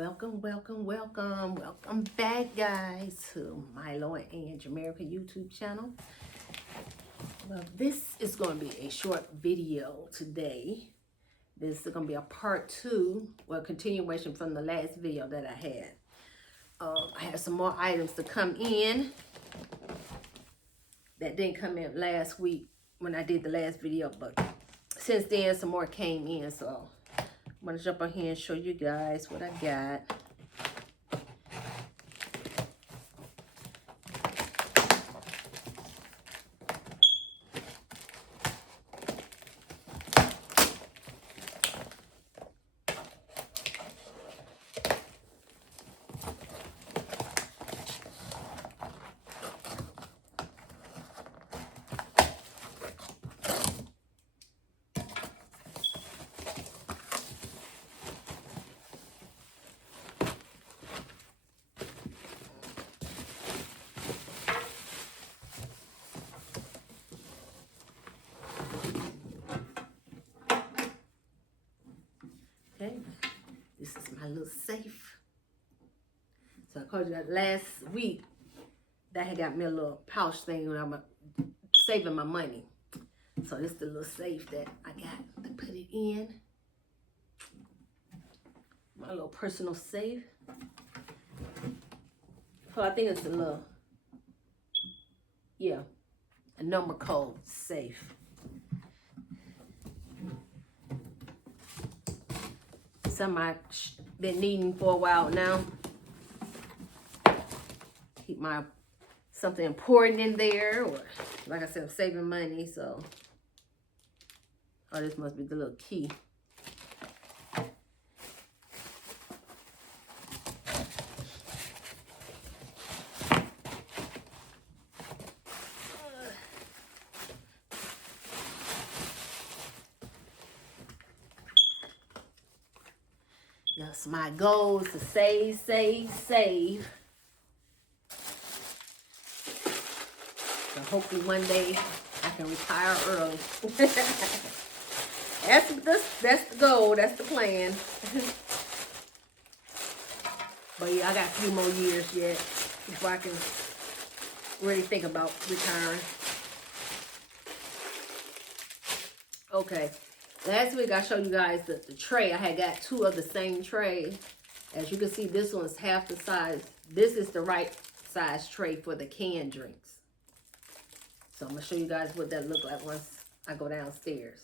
Welcome back, guys, to Milo and Ange America YouTube channel. Well, this is going to be a short video today. This is going to be a part 2, well, continuation from the last video that I had. I have some more items to come in that didn't come in last week when I did the last video, but since then some more came in, so I'm going to jump on here and show you guys what I got. Okay, this is my little safe. So I called you that last week that had got me a little pouch thing when I'm saving my money. So this is the little safe that I got to put it in. My little personal safe. So I think it's a little, yeah, a number code safe. Something I've been needing for a while now. Keep my something important in there, or like I said, I'm saving money, so oh, this must be the little key. Yes, my goal is to save. So hopefully one day I can retire early. That's the goal. That's the plan. But yeah, I got a few more years yet before I can really think about retiring. Okay. Last week I showed you guys the tray. I had got 2 of the same tray. As you can see, this one's half the size. This is the right size tray for the canned drinks. So I'm going to show you guys what that look like once I go downstairs.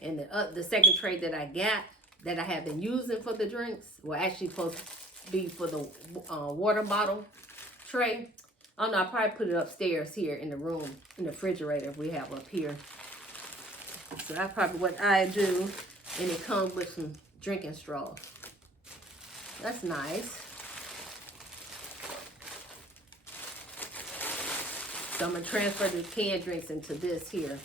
And the second tray that I got, that I have been using for the drinks, well, actually supposed to be for the water bottle tray. I don't know, I'll probably put it upstairs here in the room, in the refrigerator we have up here. So that's probably what I do. And it comes with some drinking straws. That's nice. So I'm going to transfer the canned drinks into this here.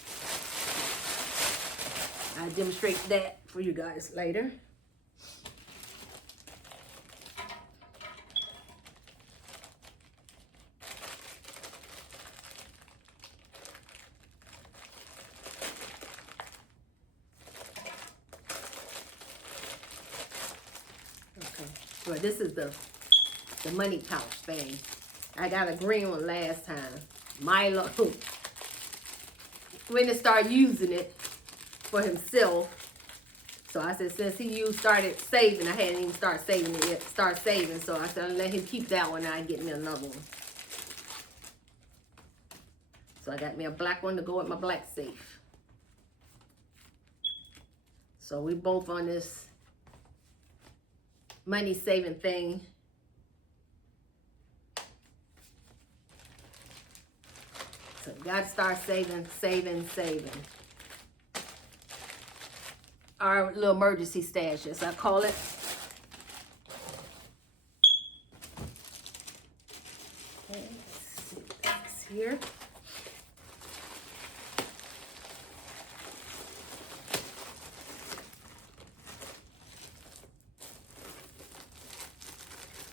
I'll demonstrate that for you guys later. Well, this is the money pouch thing. I got a green one last time. Milo, when he started using it for himself, so I said since he started saving, I hadn't even started saving it yet. So I said I'll let him keep that one and I get me another one. So I got me a black one to go with my black safe. So we both on this money saving thing. So you gotta start saving. Our little emergency stash, as I call it. Okay, let's see what's here.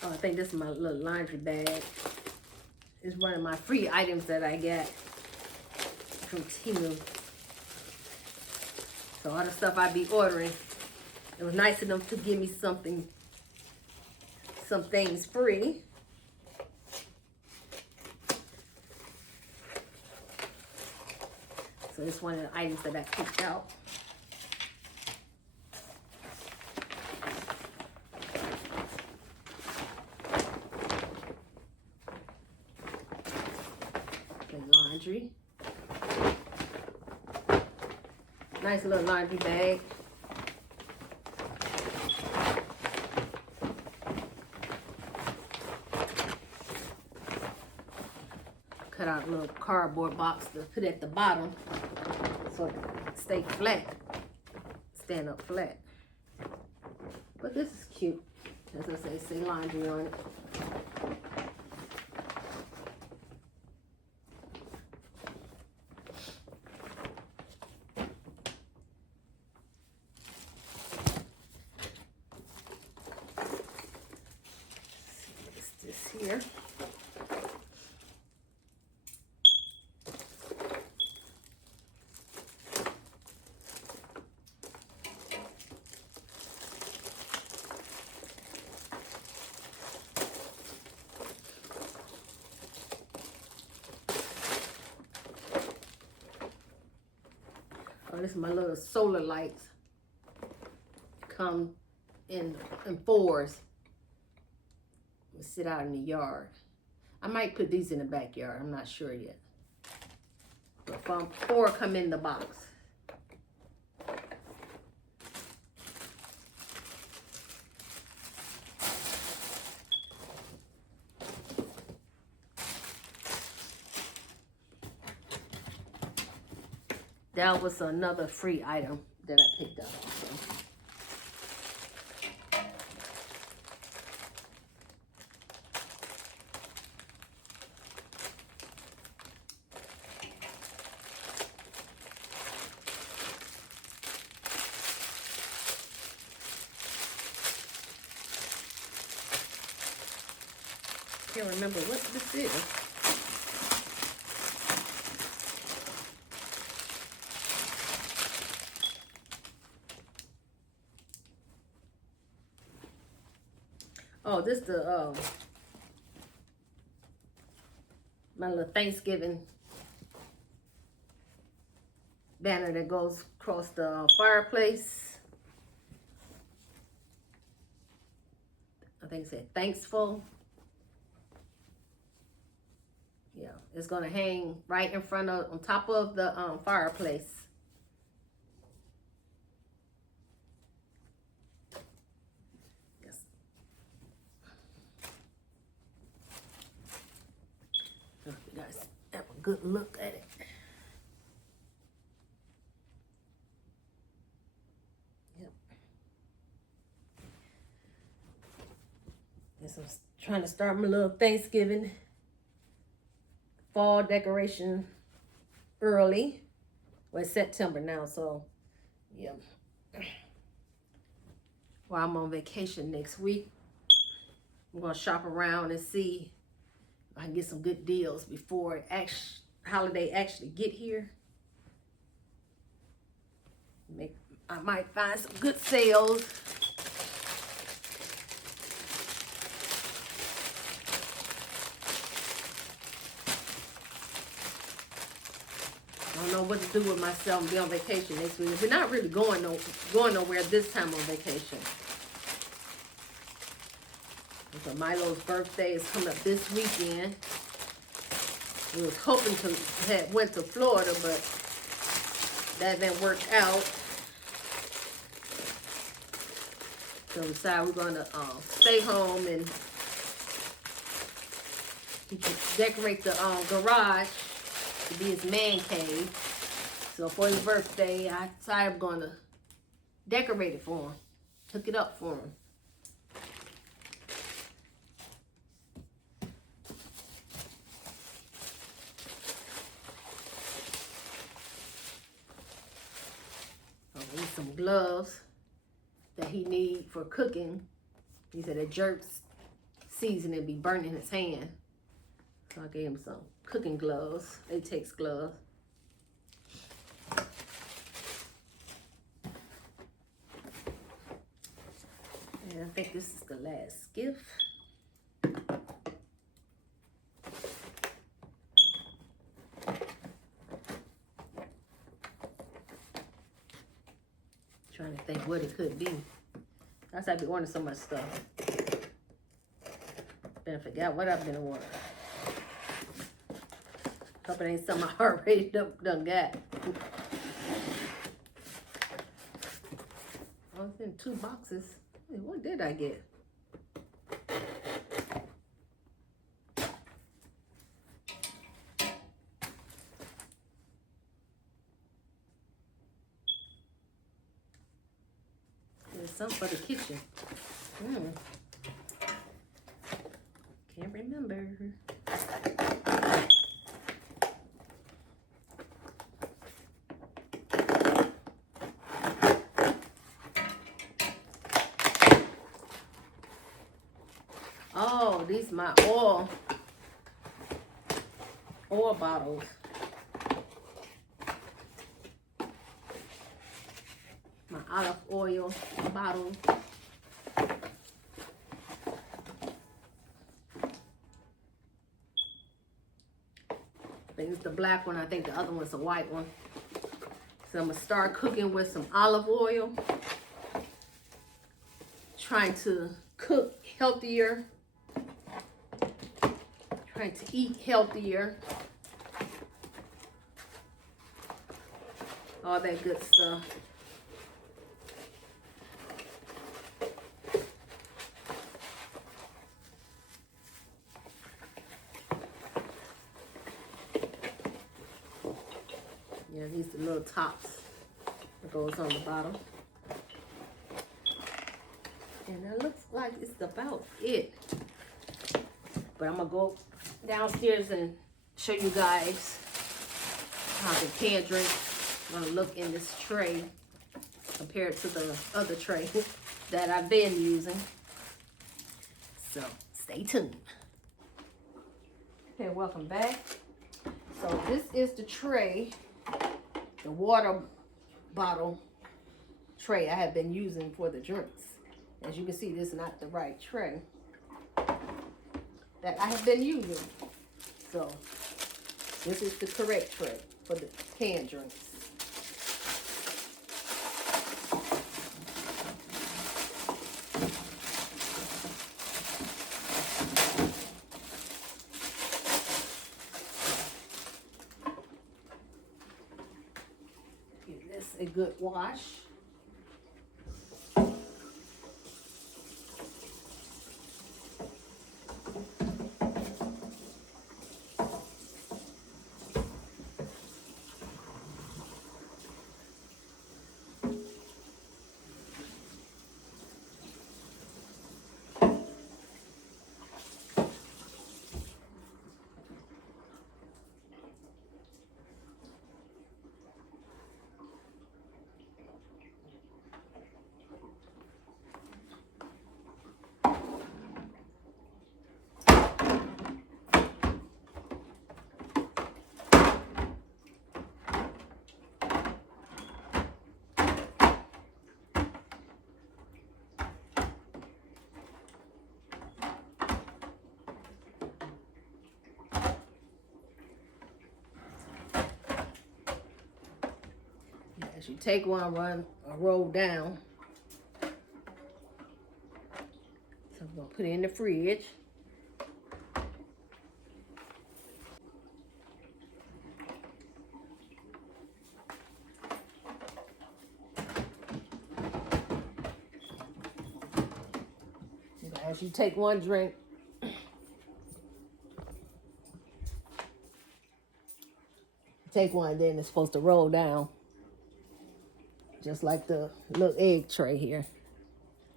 Oh, I think this is my little laundry bag. It's one of my free items that I got from Temu. So all the stuff I be ordering, it was nice enough to give me something some things free. So it's one of the items that I picked out. The laundry. Nice little laundry bag. Cut out a little cardboard box to put at the bottom so it stay flat, stand up flat. But this is cute. As I say laundry on it. What's this here? Oh, this is my little solar lights. Come in fours. We sit out in the yard. I might put these in the backyard. I'm not sure yet. But four come in the box. That was another free item that I picked up also. Can't remember what this is. Oh, this the my little Thanksgiving banner that goes across the fireplace. I think it said thanksful. Yeah, it's gonna hang right in front of, on top of the fireplace. So you guys have a good look at it. Yep. Yes, I'm trying to start my little Thanksgiving fall decoration early. Well, it's September now, so yeah. While I'm on vacation next week, I'm gonna shop around and see if I can get some good deals before holiday actually get here. I might find some good sales. I don't know what to do with myself and be on vacation next week. We're not really going nowhere this time on vacation. So Milo's birthday is coming up this weekend. We was hoping to have went to Florida, but that didn't work out. So we decided we're gonna stay home and he can decorate the garage to be his man cave. So for his birthday, I decided I'm gonna decorate it for him, hook it up for him. Need some gloves that he need for cooking. He said that jerk's seasoning be burning his hand. So I gave him some cooking gloves, latex gloves. And I think this is the last gift. Trying to think what it could be. That's why I be ordering so much stuff. I forgot what I've been ordering. Hope it ain't something I already done got. I was in 2 boxes. Hey, what did I get? There's something for the kitchen. Can't remember. Oh, these my oil bottles. My olive oil bottle. I think it's the black one. I think the other one's a white one. So I'm gonna start cooking with some olive oil. Trying to cook healthier. Trying to eat healthier. All that good stuff. Yeah, these are the little tops that goes on the bottom. And that looks like it's about it. But I'm gonna go downstairs and show you guys how the canned drink gonna look in this tray compared to the other tray that I've been using. So stay tuned. Okay, welcome back. So this is the tray, the water bottle tray I have been using for the drinks. As you can see, this is not the right tray that I have been using. So this is the correct tray for the canned drinks. Give this a good wash. As you take one, run or roll down. So I'm gonna put it in the fridge. As you take one drink, take one, then it's supposed to roll down. Just like the little egg tray here.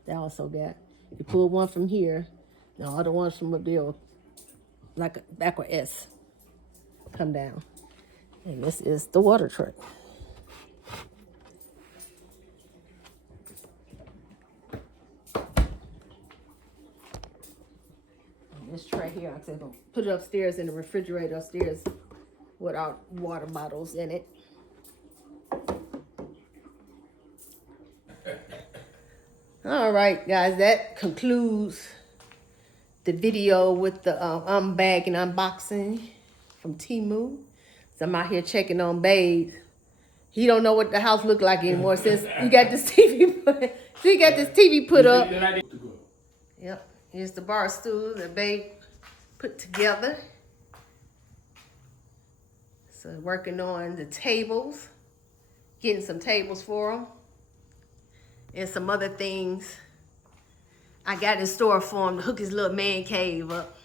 They also got, you pull one from here, the other ones from up there, like a backward S, come down. And this is the water tray. And this tray here, I'm gonna put it upstairs in the refrigerator upstairs with our water bottles in it. All right, guys, that concludes the video with the unbag and unboxing from Temu. So I'm out here checking on Babe He don't know what the house look like anymore since you got this TV put. So you got this TV put up. Yep. Here's the bar stool that babe put together. So working on the tables, getting some tables for him, and some other things I got in store for him to hook his little man cave up.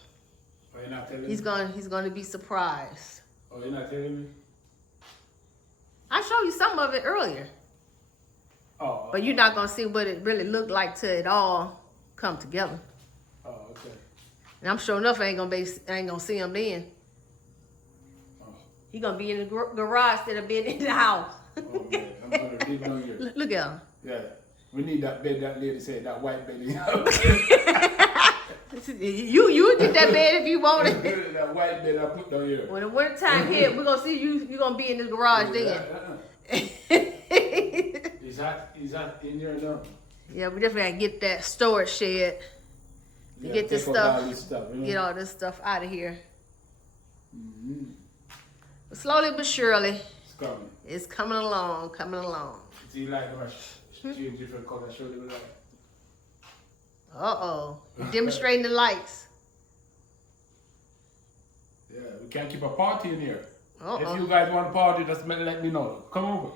Oh, you're not telling me? He's gonna be surprised. Oh, you're not telling me? I showed you some of it earlier. Oh. But you're not gonna see what it really looked like till it all come together. Oh, okay. And I'm sure enough I ain't gonna see him then. Oh. He gonna be in the garage instead of being in the house. Oh, man. I'm gonna leave it on you. Look at him. Yeah. We need that bed that lady said, that white bed. You get that bed if you want it. That white bed I put down here. When the winter time hit, we're gonna see you. You're gonna be in the garage then. Is that in there now? Yeah, we definitely gotta get that storage shed to get this stuff, get all this stuff out of here. Mm-hmm. But slowly but surely, it's coming. It's coming along, coming along. See, like change different colors, show them like. Uh-oh. You're demonstrating the lights. Yeah, we can't keep a party in here. Uh-oh. If you guys want a party, just let me know. Come over.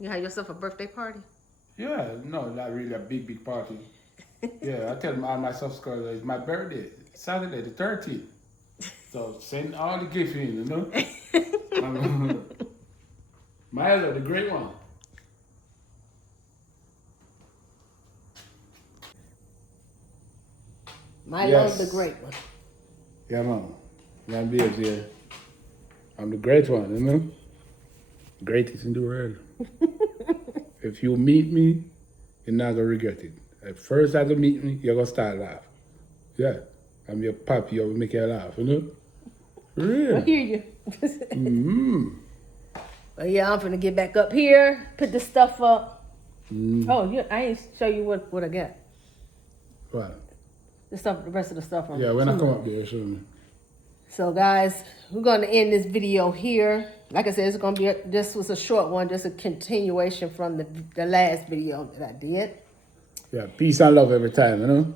You have yourself a birthday party? Yeah, no, not really a big party. Yeah, I tell all my subscribers it's my birthday, Saturday the 13th. So send all the gifts in, you know? Milo, the great one. Milo's the great one. Yeah, man. I'm here. I'm the great one, you know? Greatest in the world. If you meet me, you're not gonna regret it. At first, as you meet me, you're gonna start laughing. Yeah, I'm your puppy. I'll make you laugh, you know? Real. I hear you. Mm-hmm. But yeah, I'm gonna get back up here, put the stuff up. Mm. Oh, yeah, I ain't show you what I got. What? The rest of the stuff. Yeah, when I come up there, show me. So guys, we're gonna end this video here. Like I said, it's gonna be this was a short one, just a continuation from the last video that I did. Yeah, peace and love every time, you know.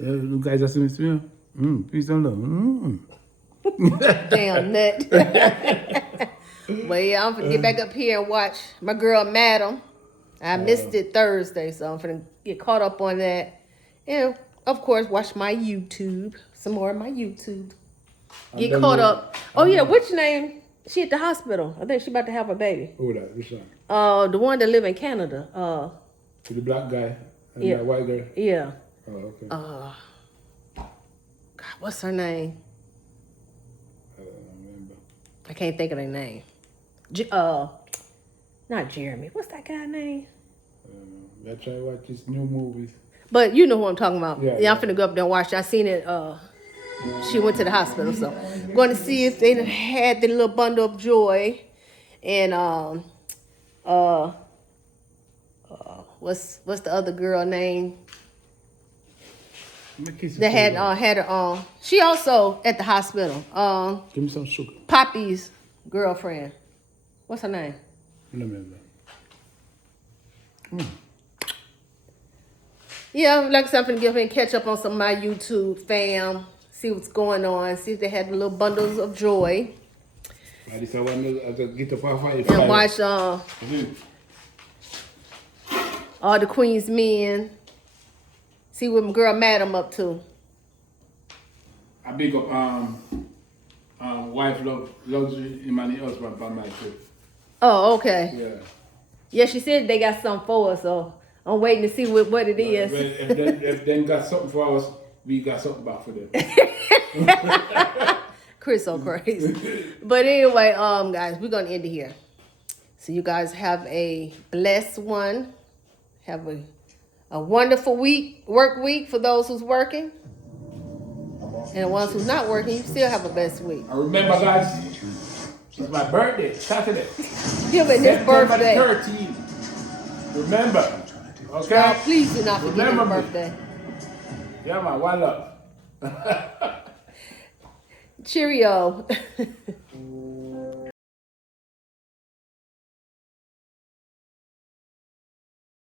Yeah, you guys just listen to me. Peace and love. Damn nut. But yeah, I'm gonna get back up here and watch my girl Madam. I missed it Thursday, so I'm gonna get caught up on that. And of course, watch my YouTube. Some more of my YouTube. Get caught up. Oh yeah, which name? She at the hospital. I think she about to have a baby. Who that? Which one? The one that live in Canada. The black guy and yeah. the white girl? Yeah. Oh, okay. God, what's her name? I don't remember. I can't think of their name. Not Jeremy. What's that guy's name? I try to watch these new movies. But you know who I'm talking about. Yeah, I'm finna go up there and watch. I seen it. She went to the hospital, so I'm going to see if they had the little bundle of joy, and what's the other girl name? That had her on. She also at the hospital. Give me some sugar. Poppy's girlfriend. What's her name? Remember. Yeah, like something to give and catch up on some of my YouTube fam. See what's going on. See if they had little bundles of joy. And watch all the Queen's Men. See what my girl Madam up to. I big up wife love luxury in my husband by my trip. Oh, okay. Yeah. Yeah, she said they got something for us, so I'm waiting to see what it is. If they got something for us, we got something back for them. Chris so crazy. But anyway, guys, we're gonna end it here. So you guys have a blessed one. Have a wonderful work week for those who's working. And the ones who's not working, you still have a blessed week. I remember, guys, it's my birthday, Saturday. Give it this birthday. 13. Remember. Okay? God, please do not forget your birthday. Yeah, man, one love. Cheerio.